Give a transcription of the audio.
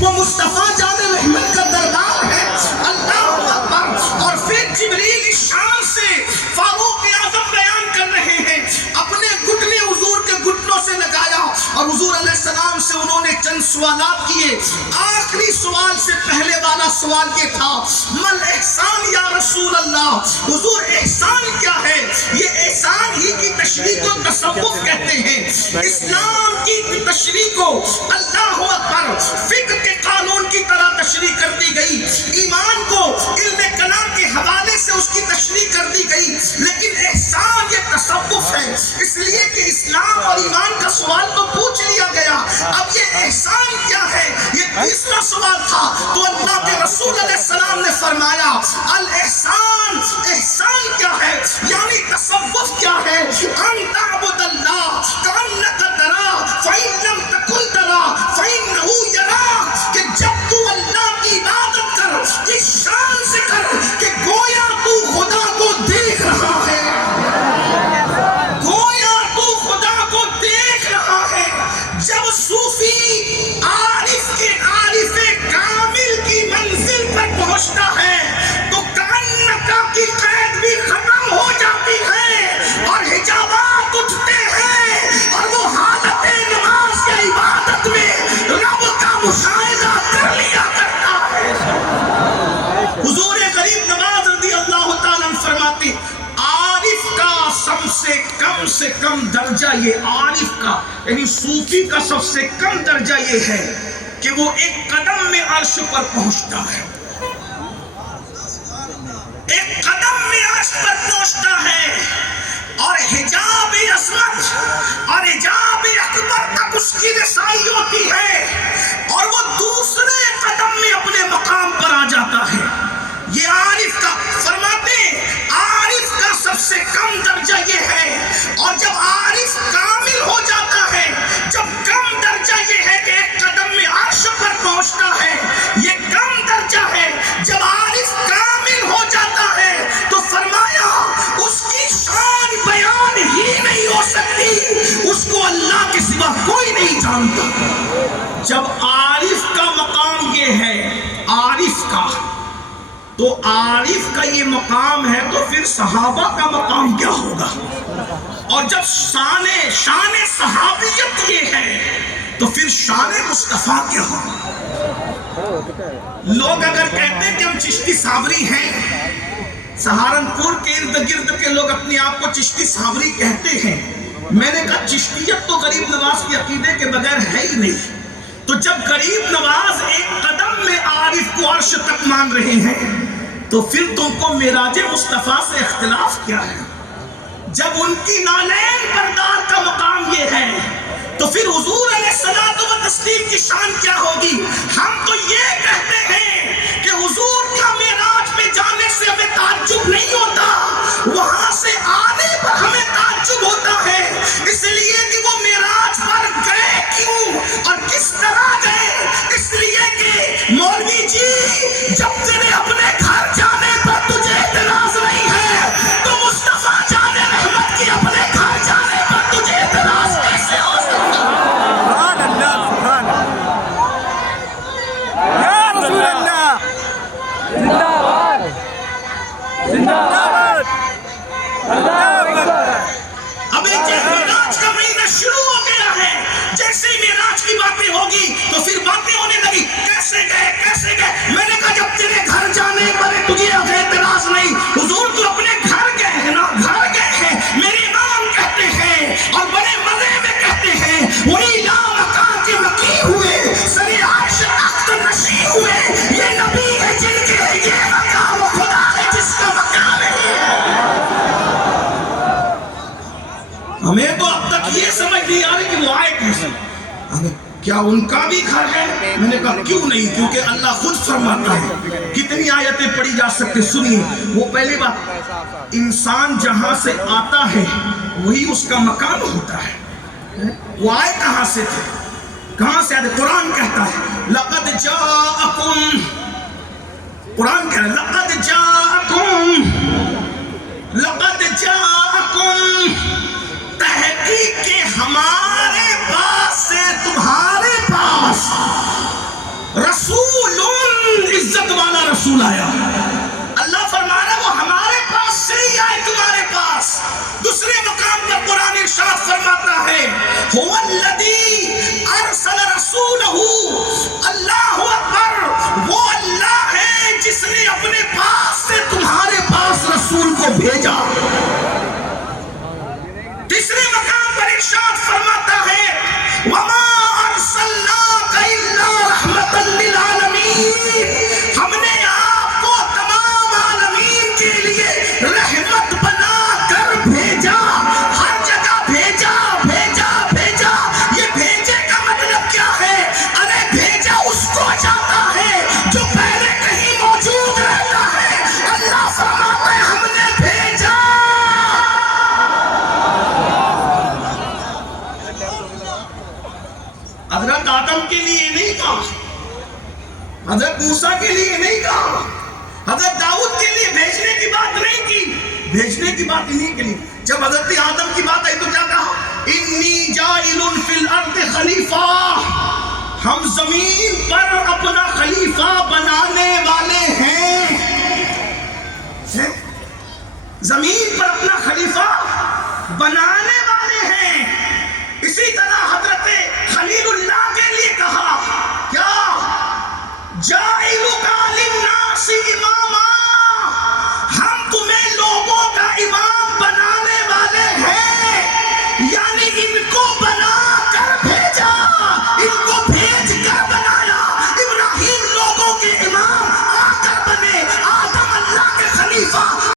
وہ مصطفیٰ جان رحمت کا دربار ہے. اللہ اکبر. اور پھر جبریل اس شان سے فاروق اعظم بیان کر رہے ہیں, اپنے گھٹنے حضور کے گھٹنوں سے لگایا اور حضور علیہ السلام سے انہوں نے چند سوالات کیے. آخری سوال سے پہلے والا سوال یہ تھا, مل احسان یا رسول اللہ, حضور احسان کیا ہے؟ یہ احسان ہی کی تشریح کو تصوف کہتے ہیں. اسلام کی تشریح کو اللہ اکبر فقہ کے قانون کی طرح تشریح کر دی گئی, ایمان کو علم کلام کے حوالے سے اس کی تشریح کر دی گئی. لیکن احسان یہ تصوف ہے, اس لیے کہ اسلام اور ایمان کا سوال تو پوچھ لیا گیا, اب یہ احسان کیا ہے یہ تیسرا سوال تھا. تو اللہ کے رسول علیہ السلام نے فرمایا الاحسان, احسان کیا ہے یعنی تصوف کیا ہے؟ ان تعبد اللہ کأنک تراہ فإن لم تکن تراہ فإنہ یراک, کہ جب تو اللہ کی عبادت کر اس شان سے کر کہ گویا تو خدا کو دیکھ رہا ہے, گویا تو خدا کو دیکھ رہا ہے. جب صوفی عارف کے عارف کامل کی منزل پر پہنچتا ہے تو کأنکا کی قید بھی ختم ہو جاتی ہے اور حجابات اٹھتے ہیں اور وہ حالت نماز یا عبادت میں رب کا مشاہدہ کر لیا کرتا ہے. حضور غریب نواز رضی اللہ تعالیٰ عنہ فرماتے عارف کا سب سے کم درجہ, یہ عارف کا یعنی صوفی کا سب سے کم درجہ یہ ہے کہ وہ ایک قدم میں عرش پر پہنچتا ہے, ایک قدم میں عرش پر پہنچتا ہے اور حجاب عصمت اور حجاب اکبر تک اس کی رسائی ہوتی ہے اور وہ دوسرے قدم میں اپنے مقام پر آ جاتا ہے. یہ عارف کا فرماتے عارف کا سب سے کم درجہ یہ ہے, اور جب عارف کامل ہو جاتا ہے, جب کم درجہ یہ ہے کہ ایک قدم میں عرش پر پہنچتا ہے, یہ کم درجہ ہے. جب عارف کامل ہو جاتا ہے تو فرمایا اس کی شان بیان ہی نہیں ہو سکتی, اس کو اللہ کے سوا کوئی نہیں جانتا. جب عارف کا مقام یہ ہے, عارف کا, تو عارف کا یہ مقام ہے تو پھر صحابہ کا مقام کیا ہوگا؟ اور جب شان صحابیت یہ ہے تو پھر شان مصطفیٰ کیا ہوگا؟ لوگ اگر کہتے ہیں کہ ہم چشتی صابری ہیں, سہارنپور کے ارد گرد کے لوگ اپنے آپ کو چشتی صابری کہتے ہیں, میں نے کہا چشتیت تو غریب نواز کے عقیدے کے بغیر ہے ہی نہیں. تو جب غریب نواز ایک قدم میں عارف کو عرش تک مان رہے ہیں تو پھر تم کو معراج مصطفیٰ سے اختلاف کیا ہے؟ جب ان کی نالین بردار کا مقام یہ ہے تو پھر حضور علیہ الصلوۃ والتسلیم کی شان کیا ہوگی؟ ہم تو یہ کہتے ہیں کہ حضور کا معراج پہ جانے سے ہمیں تعجب نہیں ہوتا, وہاں سے آنے پر ہمیں تعجب ہوتا ہے, اس لیے کہ وہ معراج پر گئے کیوں اور کس طرح گئے. اس لیے کہ مولوی جی جب تیرے اپنے گھر جانے پر تجھے اعتراض نہیں ہے تو مصطفیٰ جان رحمت کی اپنے گھر جانے پر تجھے اعتراض کیسے ہو سکتا؟ سبحان اللہ, سبحان یا رسول اللہ, زندہ باد, زندہ باد, اللہ اکبر. اب معراج کا مہینہ شروع ہو گیا ہے, جیسے ہی معراج کی باتیں ہوگی تو پھر باتیں ہونے لگی کیسے گئے کیسے گئے. میں نے کہا جب تیرے گھر جانے پر تجھے اعتراض نہیں, حضور تو اپنے گھر گئے ہیں نا, گھر گئے ہیں, میرے امام کہتے ہیں اور بڑے مزے میں کہتے ہیں وہی لا مکان کے مکی ہوئے, سر عرش تخت نشین ہوئے, یہ نبی ہے جن کے یہ مقام, خدا ہے جس کا مقام ہے. ہمیں تو اب تک یہ سمجھ نہیں آ رہی کہ وہ آئے کیسے, کیا ان کا بھی گھر ہے؟ میں نے کہا کیوں نہیں, کیونکہ اللہ خود فرماتا ہے. کتنی آیتیں پڑھی جا سکتے, سنیے. وہ پہلی بات, انسان جہاں سے آتا ہے وہی اس کا مقام ہوتا ہے. وہ آئے کہاں سے تھے, کہاں سے آئے؟ قرآن کہتا ہے لقد جاءکم, قرآن کہہ رہا ہے لقد جاءکم, لقد جاءکم, تحقیق کے ہمارے پاس سے تمہارے پاس رسول آیا. اللہ فرما رہا وہ ہمارے پاس سے ہی آئے تمہارے پاس. دوسرے مقام پر قرآن ارشاد فرماتا ہے هو الذی ارسل رسولہ، اللہ اکبر، وہ اللہ ہے جس نے اپنے پاس سے تمہارے پاس رسول کو بھیجا. تیسرے مقام پر ارشاد فرماتا ہے وَمَا أَرْسَلْنَاكَ إِلَّا رَحْمَةً لِّلْعَالَمِينَ، ہم نے آپ کو تمام عالمین کے لیے رحمت بنا کر بھیجا. ہر جگہ بھیجا بھیجا بھیجا. یہ بھیجے کا مطلب کیا ہے؟ ارے بھیجا اس کو جاتا ہے جو پہلے کہیں موجود رہتا ہے. اللہ فرماتا ہے ہم نے بھیجا. حضرت آدم کے لیے نہیں کہا، حضرت موسیٰ کے لیے نہیں کہا، حضرت داؤد کے لیے بھیجنے کی بات نہیں کی. بھیجنے کی بات انہیں کے لیے. جب حضرت آدم کی بات آئی تو کیا کہا؟ انی جاعل فی الارض خلیفہ، ہم زمین پر اپنا خلیفہ بنانے والے ہیں. زمین پر اپنا خلیفہ بنانے